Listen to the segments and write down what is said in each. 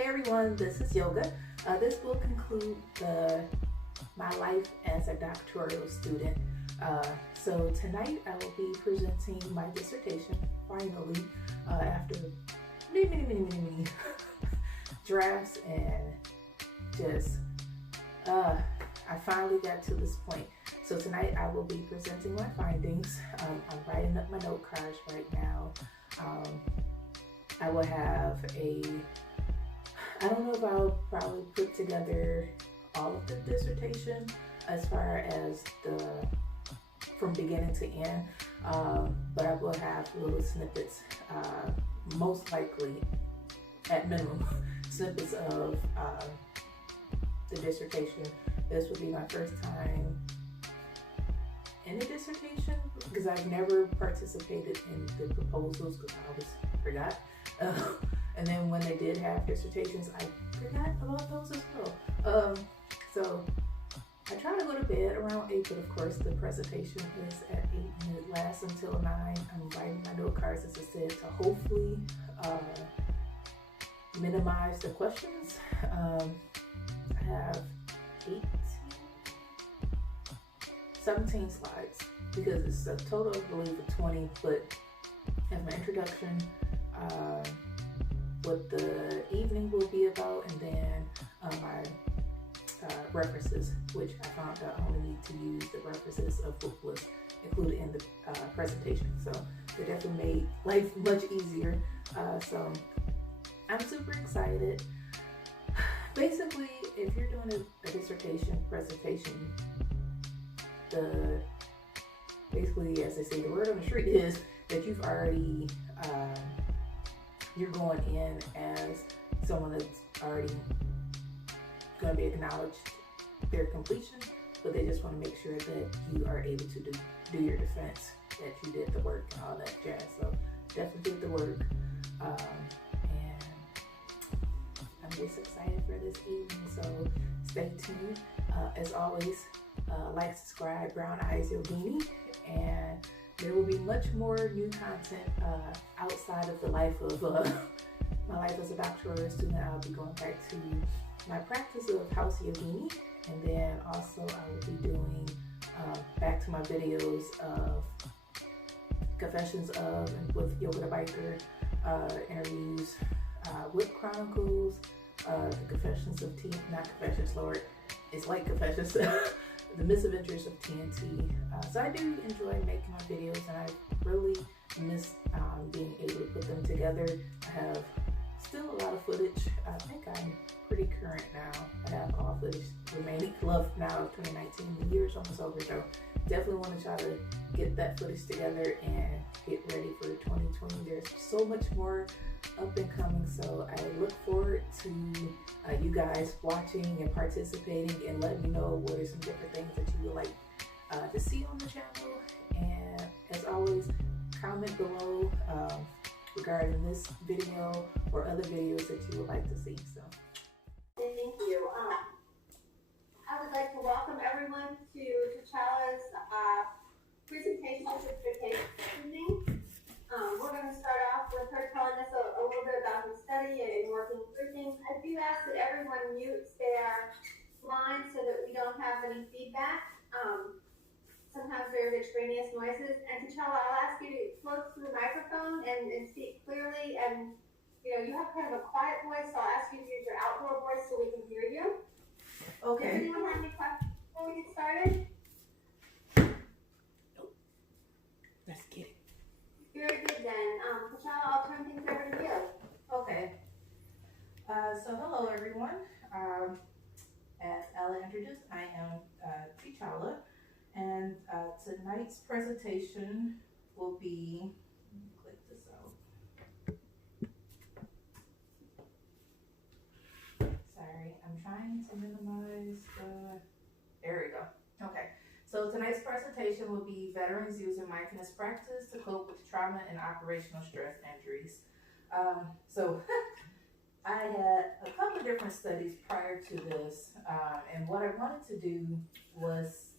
Hey everyone, this is Yoga. This will conclude my life as a doctoral student. So tonight I will be presenting my dissertation, finally, after many drafts and just, I finally got to this point. So tonight I will be presenting my findings. I'm writing up my note cards right now. I will have I don't know if I'll probably put together all of the dissertation as far as from beginning to end, but I will have little snippets, most likely, at minimum, snippets of the dissertation. This will be my first time in a dissertation because I've never participated in the proposals because I always forgot. And then when they did have dissertations, I forgot about those as well. So I try to go to bed around 8, but of course the presentation is at 8 and it lasts until 9. I'm writing my note cards, as I said, to hopefully minimize the questions. I have 17 slides because it's a total, I believe, of 20, but as my introduction, what the evening will be about, and then my references, which I found out I only need to use the references of what was included in the presentation. So they definitely made life much easier. So I'm super excited. Basically, if you're doing a dissertation presentation, basically, as they say, the word on the street is that you've already you're going in as someone that's already going to be acknowledged their completion, but they just want to make sure that you are able to do your defense, that you did the work and all that jazz. So definitely did the work, and I'm just excited for this evening. So stay tuned. As always, like, subscribe, Brown Eyes Yogini, and there will be much more new content outside of the life of my life as a doctoral student. I'll be going back to my practice of house yogini, and then also I will be doing back to my videos of confessions of and with Yoga the Biker, interviews with Chronicles, the confessions of not confessions, Lord, it's like confessions. The misadventures of TNT. So I do enjoy making my videos, and I really miss being able to put them together. I have still a lot of footage. I think I'm pretty current now. I have all footage remaining left now of 2019. The year's almost over, so definitely want to try to get that footage together and get ready for 2020. There's so much more up and coming, so I look forward to you guys watching and participating and letting me know what are some different things that you would like to see on the channel. And as always, comment below regarding this video or other videos that you would like to see. So thank you. I would like to welcome everyone to T'Challa's presentation of dissertation. We're going to start off with her telling us a little bit about her study and working through things. I do ask that everyone mutes their lines so that we don't have any feedback. Sometimes there's extraneous noises. And T'Challa, I'll ask you to close to the microphone and speak clearly. And you have kind of a quiet voice, so I'll ask you to use your outdoor voice so we can hear you. okay. Does anyone have any questions before we get started? Nope. Let's get it. Very good then. T'Challa, I'll turn things over to you. Okay. So hello everyone. As Ella introduced, I am T'Challa, and tonight's presentation will be, click this out. Sorry, I'm trying to minimize there we go. Okay. So tonight's presentation will be veterans using mindfulness practice to cope with trauma and operational stress injuries. So I had a couple of different studies prior to this, and what I wanted to do was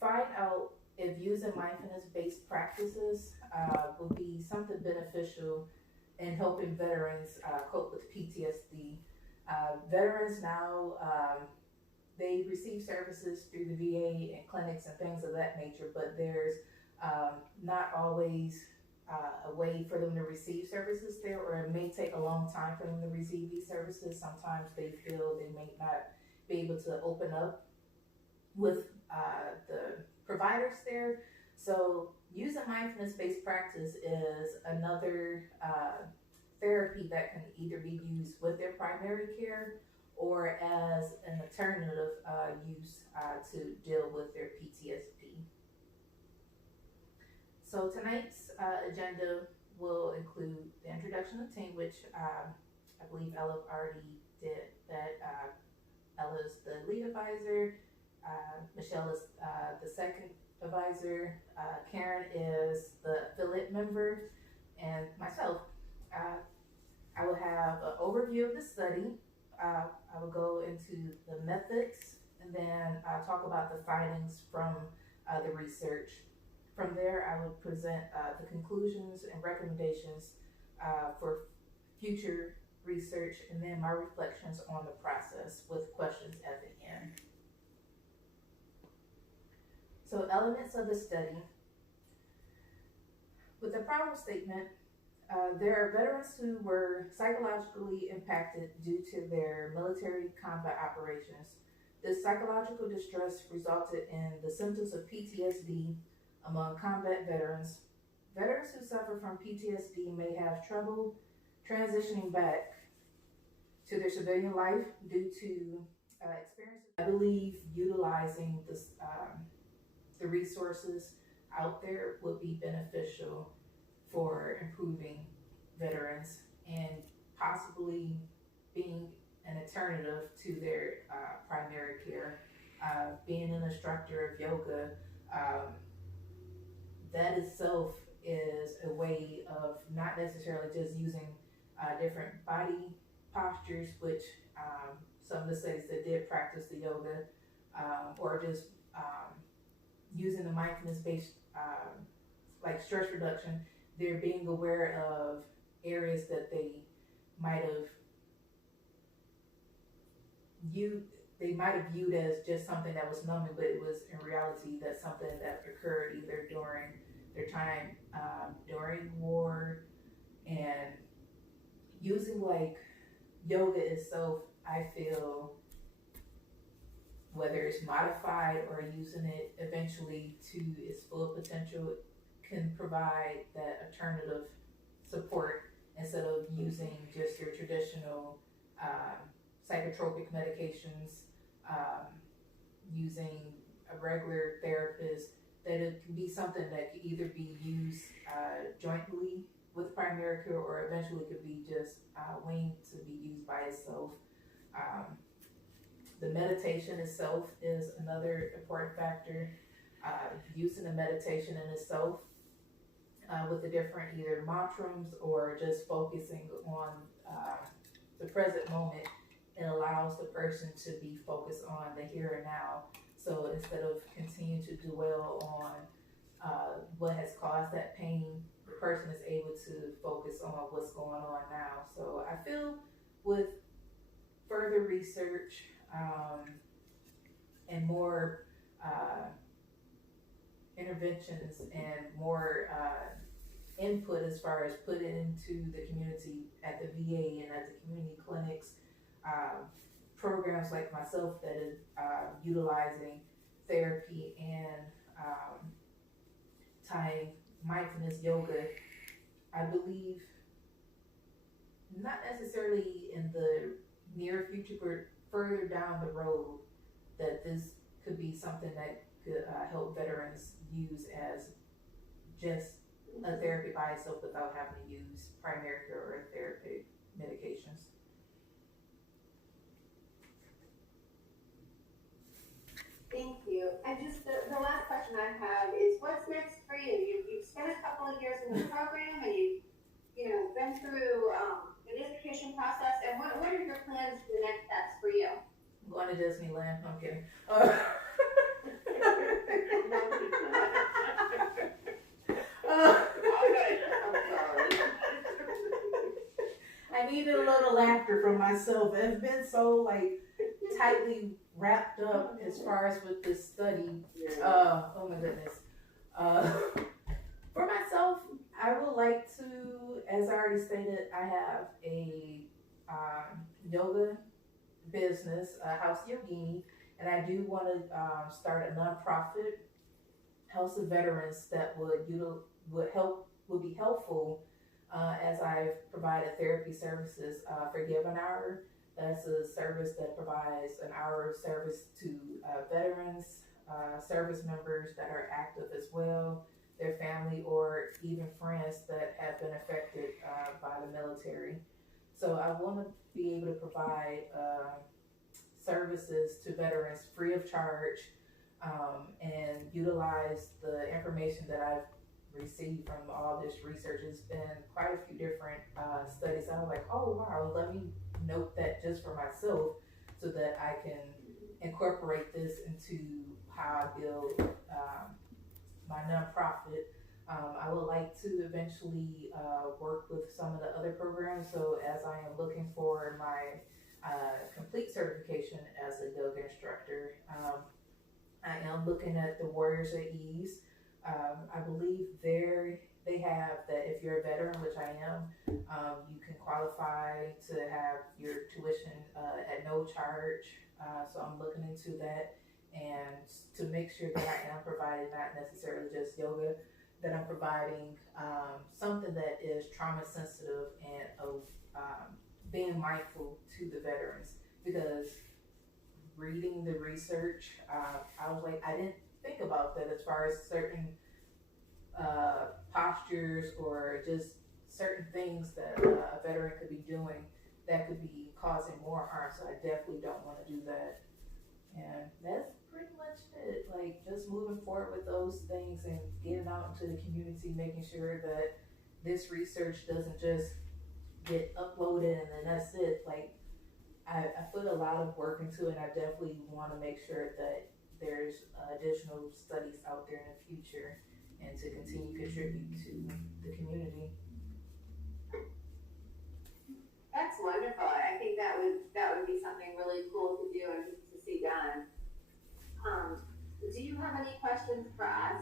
find out if using mindfulness-based practices would be something beneficial and helping veterans cope with PTSD. Veterans now, they receive services through the VA and clinics and things of that nature, but there's not always a way for them to receive services there, or it may take a long time for them to receive these services. Sometimes they feel they may not be able to open up with the providers there. So using mindfulness-based practice is another therapy that can either be used with their primary care or as an alternative use to deal with their PTSD. So tonight's agenda will include the introduction of team, which I believe Ella already did that. Ella is the lead advisor, Michelle is the second advisor, Karen is the affiliate member, and myself. I will have an overview of the study. I will go into the methods, and then I'll talk about the findings from the research. From there, I would present the conclusions and recommendations for future research, and then my reflections on the process with questions at the end. So, elements of the study. With the problem statement, there are veterans who were psychologically impacted due to their military combat operations. This psychological distress resulted in the symptoms of PTSD among combat veterans. Veterans who suffer from PTSD may have trouble transitioning back to their civilian life due to experiences. I believe utilizing this, the resources out there would be beneficial for improving veterans and possibly being an alternative to their primary care. Being an instructor of yoga, that itself is a way of not necessarily just using different body postures, which some of the studies that did practice the yoga, or just using the mindfulness-based like stress reduction, they're being aware of areas that they might have viewed as just something that was numbing, but it was in reality that's something that occurred either during their time during war. And using like yoga itself, I feel, whether it's modified or using it eventually to its full potential, can provide that alternative support instead of using just your traditional psychotropic medications, using a regular therapist, that it can be something that could either be used jointly with primary care or eventually could be just weaned to be used by itself. The meditation itself is another important factor. Using the meditation in itself with the different either mantras or just focusing on the present moment, it allows the person to be focused on the here and now. So instead of continuing to dwell on what has caused that pain, the person is able to focus on what's going on now. So I feel with further research and more interventions and more input as far as put into the community at the VA and at the community clinics, programs like myself that is utilizing therapy and tying mindfulness yoga, I believe not necessarily in the near future, but further down the road, that this could be something that could help veterans use as just a therapy by itself without having to use primary care or therapeutic medications. Thank you. And just the last question I have is, what's next for you? You've spent a couple of years in the program, and you've been through the dissertation process. And what are your plans for the next steps for you? I'm going to Disneyland. I'm kidding. needed a little laughter from myself. It's been so like tightly wrapped up as far as with this study. Oh my goodness. For myself, I would like to, as I already stated, I have a yoga business, House Yogini, and I do want to start a nonprofit, House of Veterans, that would be helpful as I provided therapy services for Given Hour. That's a service that provides an hour of service to veterans, service members that are active as well, their family, or even friends that have been affected by the military. So I want to be able to provide services to veterans free of charge, and utilize the information that I've received from all this research. It's been quite a few different studies. I was like, oh wow, let me note that just for myself so that I can incorporate this into how I build my nonprofit. I would like to eventually work with some of the other programs. So as I am looking for my complete certification as a yoga instructor, I am looking at the Warriors at Ease. I believe they have that if you're a veteran, which I am, you can qualify to have your tuition at no charge. So I'm looking into that, and to make sure that I am providing not necessarily just yoga, that I'm providing something that is trauma sensitive and of being mindful to the veterans. Because reading the research, I was like, I didn't think about that as far as certain postures or just certain things that a veteran could be doing that could be causing more harm. So I definitely don't want to do that. And that's pretty much it. Like just moving forward with those things and getting out into the community, making sure that this research doesn't just get uploaded and then that's it. Like I put a lot of work into it, and I definitely want to make sure that there's additional studies out there in the future and to continue to contribute to the community. That's wonderful. I think that would be something really cool to do and to see done. Do you have any questions for us?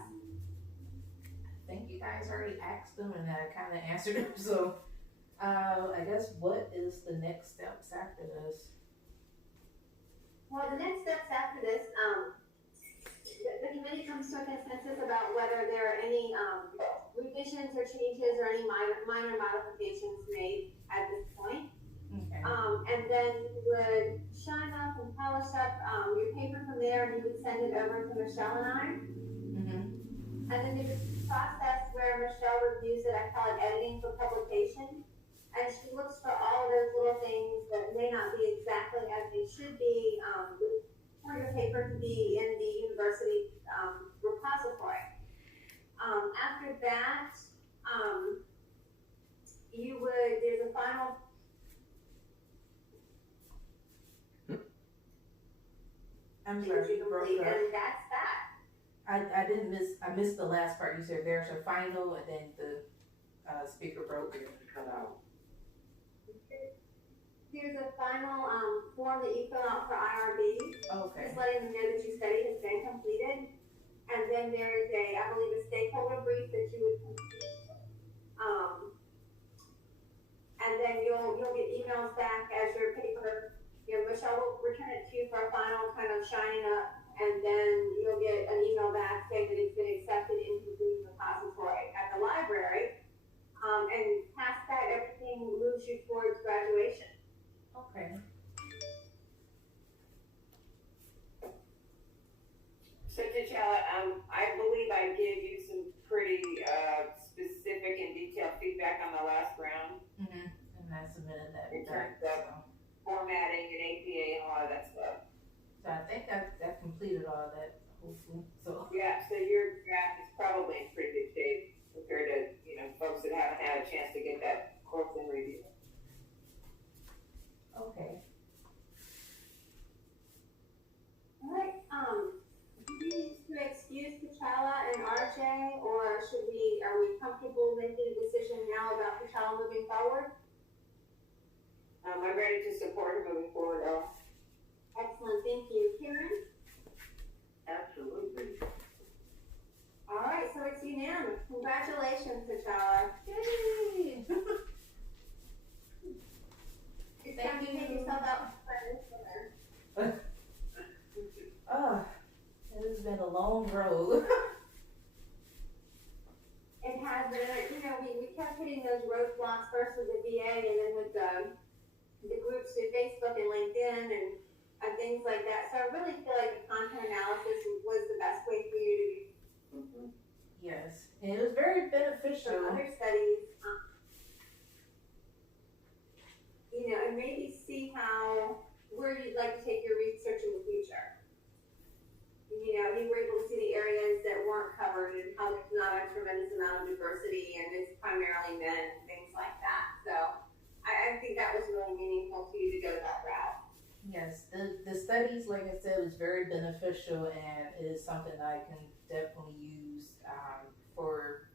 I think you guys already asked them and I kind of answered them. So I guess what is the next steps after this? Well, the next steps after this, the committee comes to a consensus about whether there are any revisions or changes or any minor modifications made at this point. Okay. And then you would shine up and polish up your paper from there, and you would send it over to Michelle and I. Mm-hmm. And then there's a process where Michelle reviews it. I call it editing for publication. And she looks for all of those little things that may not be exactly as they should be for your paper to be in the university repository. After that, there's a final. I'm sorry, you broke up. And that's that. I missed the last part. You said there's a final, and then the speaker broke. Cut out. There's a final form that you fill out for IRB. Okay. Just letting them know that your study has been completed. And then there is I believe, a stakeholder brief that you would complete. And then you'll get emails back as your paper. Michelle will return it to you for a final kind of shining up, and then you'll get an email back saying that it's been accepted into the repository at the library. And past that, everything moves you towards graduation. Okay. So T'Challa, I believe I gave you some pretty specific and detailed feedback on the last round. Mm-hmm. And I submitted that. In terms of formatting and APA and all of that stuff. So I think I've completed all of that, hopefully. So Yeah, so your draft is probably in pretty good shape compared to folks that haven't had a chance to get that course in review. okay. All right. Do we need to excuse T'Challa and RJ, or are we comfortable making a decision now about T'Challa moving forward? I'm ready to support her moving forward, though. Excellent, thank you. Karen? Absolutely. All right, so it's unanimous. Congratulations, T'Challa. Yay! It's Thank time to you. take yourself out for dinner. It has been a long road. It has been, we kept hitting those roadblocks first with the VA and then with the groups through Facebook and LinkedIn and things like that. So I really feel like the content analysis was the best way for you to do Yes, and it was very some beneficial. other studies. And maybe see where you'd like to take your research in the future. You were able to see the areas that weren't covered and how there's not a tremendous amount of diversity and it's primarily men and things like that. So I think that was really meaningful to you to go that route. Yes, the studies, like I said, was very beneficial, and it is something that I can definitely use for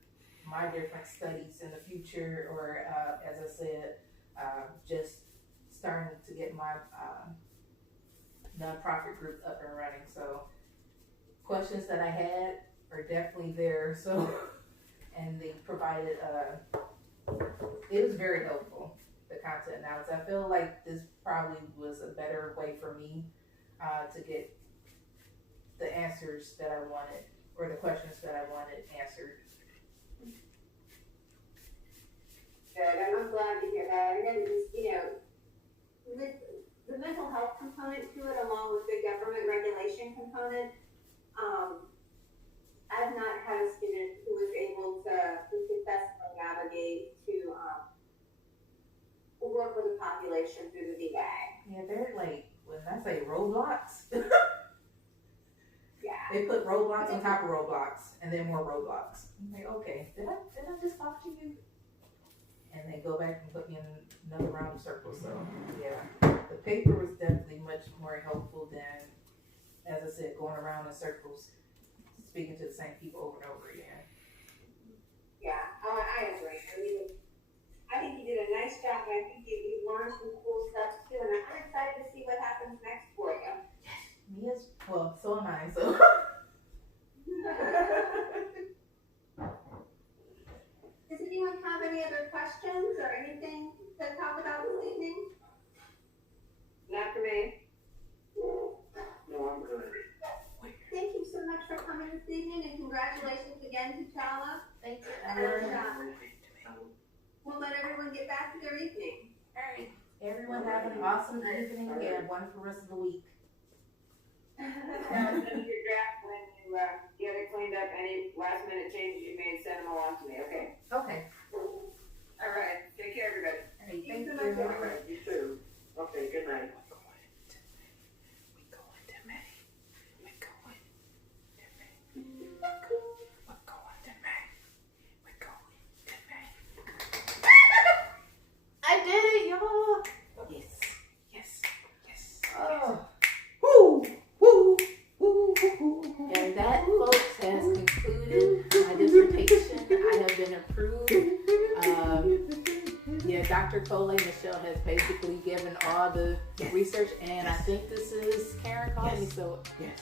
my different studies in the future, or as I said, just starting to get my nonprofit group up and running. So questions that I had are definitely there. So, and they provided, it was very helpful, the content analysis. I feel like this probably was a better way for me to get the answers that I wanted, or the questions that I wanted answered. Good, I'm glad to hear that. And then just, with the mental health component to it, along with the government regulation component, I've not had a student who was able to successfully navigate to work with the population through the VA. Yeah, they're like, when I say roadblocks, Yeah. they put roadblocks on top of roadblocks, and then more roadblocks. I'm like, okay, did I just talk to you? And they go back and put me in another round of circles. So yeah, the paper was definitely much more helpful than, as I said, going around in circles, speaking to the same people over and over again. Yeah, I agree. I think you did a nice job, and I think you learned some cool stuff too, and I'm excited to see what happens next for you. Me as well, so am I. So. Does anyone have any other questions or anything to talk about this evening? Not for me. No, I'm good. Thank you so much for coming this evening, and congratulations again, T'Challa. Thanks, And we'll let everyone get back to their evening. All right. Everyone have an awesome evening and a wonderful rest of the week. Send us your draft when you get it cleaned up. Any last minute changes you made, send them along to me, okay? Okay. All right. Take care, everybody. All right. Thanks Thank so much, you. everyone. All right, you too. Okay, good night. I did it, y'all. Yes. Yes. Yes. Oh. Woo. Woo. Woo. Woo. And that, folks, has concluded my dissertation. I have been approved. Dr. Cole Michelle has basically given all the research, and I think this is Karen calling me. So Yes.